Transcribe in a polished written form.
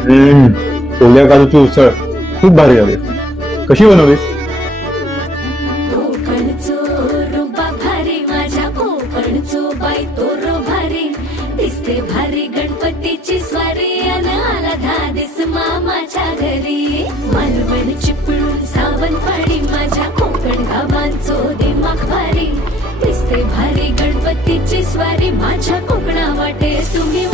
ओल्या काजूची उसळ खूप भारी झाली. कशी बनवलीस? कोकणचो रुबा भारी, माझ्या कोकणचो बाई तोरो भारी. दिसते भारी गणपतीची स्वारी, अन आला धादिस मामाच्या घरी. मालवण चिपळूण सावंतवाडी, माझ्या कोकण गावांचो दिमाग भारी. दिसते भारी गणपतीची स्वारी, माझ्या कोकणा वाटे तुम्ही